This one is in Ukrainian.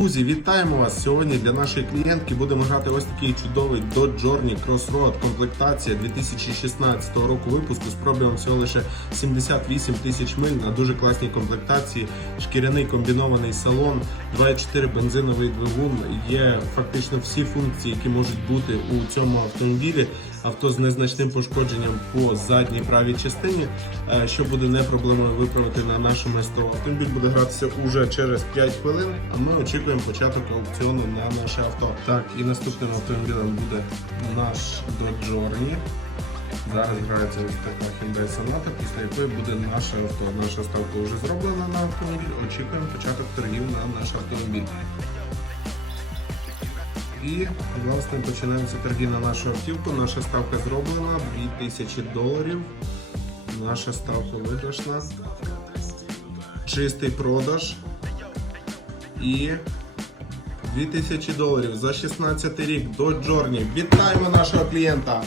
Друзі, вітаємо вас! Сьогодні для нашої клієнтки будемо грати ось такий чудовий Dodge Journey Crossroad комплектація 2016 року випуску з пробігом всього лише 78 тисяч миль на дуже класній комплектації. Шкіряний комбінований салон, 2.4 бензиновий двигун. Є фактично всі функції, які можуть бути у цьому автомобілі. Авто з незначним пошкодженням по задній правій частині, е, що буде не проблемою виправити на нашому СТО. Автомобіль буде гратися уже через 5 хвилин, а ми очікуємо початок аукціону на наше авто. Так, і наступним автомобілем буде наш Dodge Journey. Зараз грається ось така Hyundai Sonata, після якої буде наше авто. Наша ставка вже зроблена на автомобіль. Очікуємо початок торгів на наш автомобіль. І власне починаються торги на нашу автівку. Наша ставка зроблена 2000 доларів. Наша ставка виграшна. Чистий продаж. І 2000 доларів за 16 рік до Джорні. Вітаємо нашого клієнта!